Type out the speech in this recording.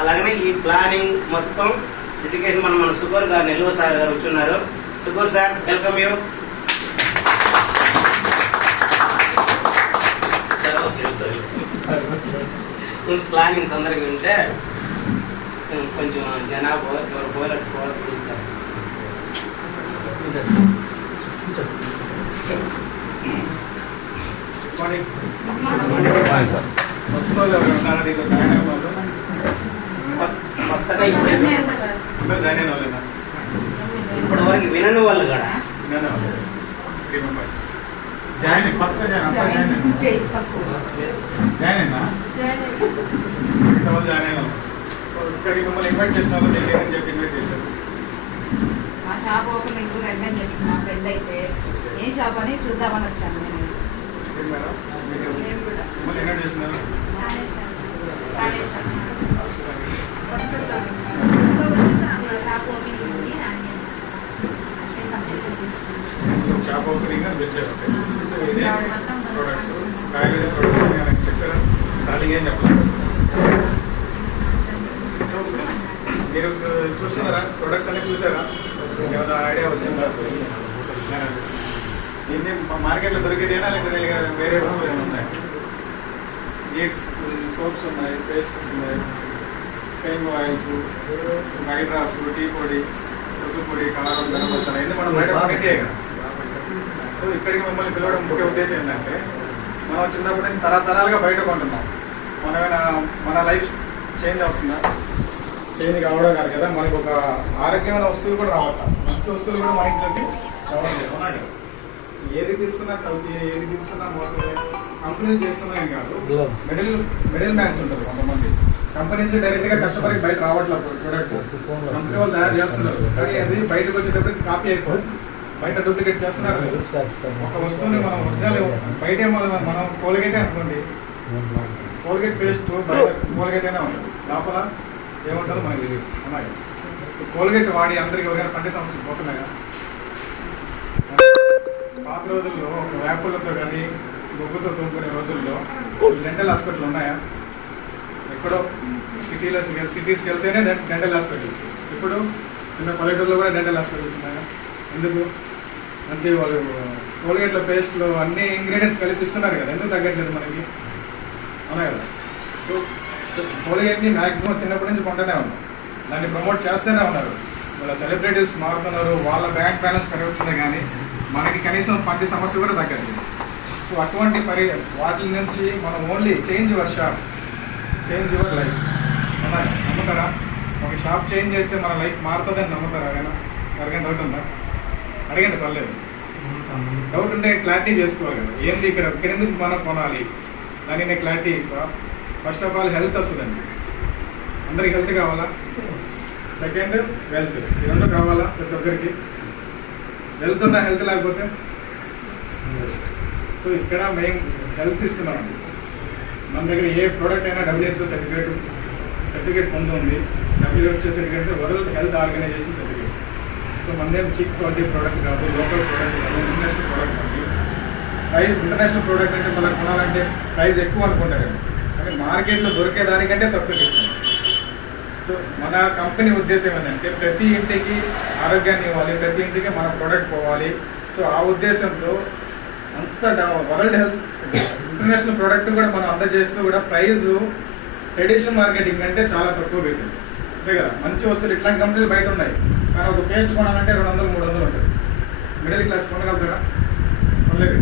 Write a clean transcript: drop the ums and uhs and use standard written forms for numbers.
అలాగనే ఈ ప్లానింగ్ మొత్తం ఎడ్యుకేషన్ మన సుగర్ గారు నెల్లూరు సార్ గారు వచ్చున్నారు. Sugar sir, welcome you. Planning తొందరగా ఉంటే కొంచెం జనాభా ఎవరు పోయినట్టు కొత్తగా ఇప్పటి వరకు వినని వాళ్ళు కూడా ఇక్కడికి మిమ్మల్ని ఇన్వైట్ చేస్తున్నారు, తెలియదని చెప్పి ఇన్వైట్ చేశారు. మా షాప్ ఓపెనింగ్ రండి చెప్పి మా ఫ్రెండ్ అయితే ఏం షాప్ అని చూద్దామని వచ్చాను నేను. మిమ్మల్ని ఇన్వైట్ చేస్తున్నారు. షాప్ ఓపెనింగ్ అని వచ్చారు. ఇదే ప్రొడక్ట్స్, ఆయుర్వేద ప్రొడక్ట్స్ చెప్పారు. స్టార్టింగ్ ఏం చెప్పలేదు. సో మీరు చూస్తున్నారా? ప్రొడక్ట్స్ అన్ని చూసారా? ఏమైనా ఐడియా వచ్చిందా? ఇది మార్కెట్లో దొరికేదేనా లేకపోతే వేరే వస్తువులు ఏమైనా ఉన్నాయి? సోప్స్ ఉన్నాయి, పేస్ట్స్ ఉన్నాయి, pain oils, eye drops, tea పొడి, పసుపు పొడి, కారం, గరం మసాలా ఇవన్నీ మనం బయట కొనేటివే కదా. సో ఇక్కడికి మిమ్మల్ని పిలవడం ముఖ్య ఉద్దేశం ఏంటంటే, మనం చిన్నప్పటి నుంచి తరతరాలుగా బయట కొంటున్నాం. మన లైఫ్ చేంజ్ అవుతుందా? చేంజ్ కావడం కాదు కదా, మనకు ఒక ఆరోగ్యమైన వస్తువులు కూడా రావాలి. మంచి వస్తువులు కూడా మన ఇంట్లోకి రావడం లేదు. అవునా కదా? ఏది తీసుకున్నా కల్తీ, ఏది తీసుకున్నా మోసమే. కంపెనీలు చేస్తున్నాయి కాదు, మిడిల్ మ్యాన్స్ ఉంటారు కొంతమంది. కంపెనీ నుంచి డైరెక్ట్గా కస్టమర్కి బయట రావట్లేదు ప్రొడక్ట్. కంపెనీ వాళ్ళు తయారు చేస్తున్నారు, కానీ అది బయటకు వచ్చేటప్పటికి కాపీ అయిపోతుంది. బయట డూప్లికేట్ చేస్తున్నారు. ఒక వస్తువుని మనం ఒరిజినల్ బయటే మనం కోల్గేటే అనుకోండి, కోల్గేట్ పేస్ట్ కోల్గేట్ అయినా ఉంటుంది, లోపల ఏముంటుందో మనకి తెలియదు. అన్నాయి కోల్గేట్ వాడి అందరికి ఎవరైనా పండే సమస్యలు పోతున్నాయా? పాత రోజుల్లో వేపులతో కానీ బొగ్గుతో తోముకునే రోజుల్లో డెంటల్ హాస్పిటల్ ఉన్నాయా? ఎక్కడో సిటీస్కి వెళ్తేనే డెంటల్ హాస్పిటల్స్. ఇప్పుడు చిన్న పల్లెటూరులో కూడా డెంటల్ హాస్పిటల్స్ ఉన్నాయా? ఎందుకు? మంచి వాళ్ళు కోల్గేట్లో పేస్ట్లో అన్ని ఇంగ్రీడియంట్స్ కల్పిస్తున్నారు కదా, ఎందుకు తగ్గట్లేదు మనకి? అవునా కదా? సో కోల్గేట్ని మ్యాక్సిమం చిన్నప్పటి నుంచి కొంటూనే ఉన్నాం, దాన్ని ప్రమోట్ చేస్తూనే ఉన్నారు. వాళ్ళ సెలబ్రిటీస్ మారుతున్నారు, వాళ్ళ బ్యాంక్ బ్యాలెన్స్ పెరుగుతుంది, కానీ మనకి కనీసం పంటి సమస్య కూడా తగ్గట్లేదు. సో అటువంటి వాటి నుంచి మనం only change your shop, change your life. నమ్ముతారా? ఒక షాప్ చేంజ్ చేస్తే మన లైఫ్ మారుతుందని నమ్ముతారా? ఎవరికైనా డౌట్ ఉందా? అడగండి, పర్లేదు. డౌట్ ఉంటే క్లారిటీ చేసుకోవాలి కదా, ఏంది ఇక్కడ ఎందుకు మనం కొనాలి దాన్ని నేను క్లారిటీ ఇస్తా. ఫస్ట్ ఆఫ్ ఆల్ హెల్త్ వస్తుందండి, అందరికి హెల్త్ కావాలా? సెకండ్ వెల్త్, ఈ రెండు కావాలా ప్రతి ఒక్కరికి? వెల్త్ ఉన్నా హెల్త్ లేకపోతే? సో ఇక్కడ మేము హెల్త్ ఇస్తున్నామండి. మన దగ్గర ఏ ప్రోడక్ట్ అయినా WHO సర్టిఫికేట్ పొందుంది. WHO certificate world health organization certificate. So మనదేం చీప్ క్వాలిటీ ప్రోడక్ట్ కాదు, లోకల్ ప్రోడక్ట్ కాదు, ఇంటర్నేషనల్ ప్రోడక్ట్ అండి. ప్రైస్ ఇంటర్నేషనల్ ప్రోడక్ట్ అంటే మనకు కొనాలంటే ప్రైస్ ఎక్కువ అనుకుంటారు, కానీ మార్కెట్లో దొరికేదానికంటే తక్కువ ఇస్తాం. సో మన కంపెనీ ఉద్దేశం ఏంటంటే ప్రతి ఇంటికి ఆరోగ్యాన్ని ఇవ్వాలి, ప్రతి ఇంటికి మన ప్రోడక్ట్ పోవాలి. సో ఆ ఉద్దేశంతో అంత వరల్డ్ హెల్త్ ఇంటర్నేషనల్ ప్రోడక్ట్ కూడా మనం అందజేస్తూ కూడా ప్రైస్ ట్రెడిషనల్ మార్కెటింగ్ అంటే చాలా తక్కువ పెట్టింది. అంతే కదా, మంచి వస్తువులు ఇట్లాంటి కంపెనీలు బయట ఉన్నాయి, కానీ ఒక పేస్ట్ కొనాలంటే 200-300 ఉంటుంది. మిడిల్ క్లాస్ కొనగలుగుతారా? కొనలేదు.